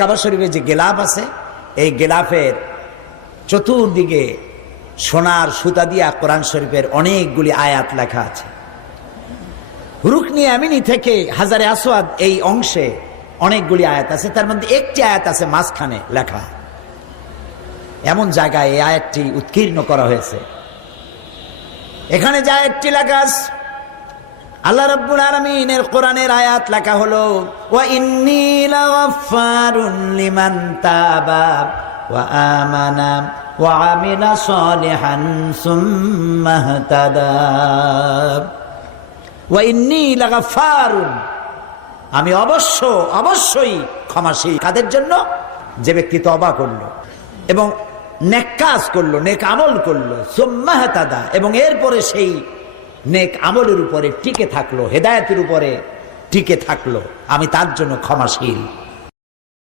কাবা শরীফে যে গেলাফ আছে, এই গেলাফের চতুর্দিকে সোনার সুতা দিয়া কোরআন শরীফের অনেকগুলি আয়াত লেখা আছে। রুকনি আমিনি থেকে হাজারে আসওয়াদ এই অংশে অনেকগুলি আয়াত আছে, তার মধ্যে একটি আয়াত আছে মাঝখানে লেখা। এমন জায়গায় এই আয়াতটি উৎকীর্ণ করা হয়েছে। এখানে যে আয়াতটি লেখা আছে, আল্লাহ রাব্বুল আলামিনের কোরআনের আয়াত লেখা হলো, ওয়া ইন্নী লাগাফফারুন লিমান তাবা ওয়া আমানা ওয়া আমিলা সালিহান সুম্মা ইহতাদা। ওয়া ইন্নী লাগাফফারুন, আমি অবশ্যই ক্ষমাশীল। কাদের জন্য? যে ব্যক্তি তওবা করলো এবং নেক কাজ করলো, নেক আমল করলো, সুম্মা ইহতাদা, এবং এরপরে সেই নেক আমলের উপরে টিকে থাকলো, হেদায়েতের উপরে টিকে থাকলো, আমি তার জন্য ক্ষমাশীল।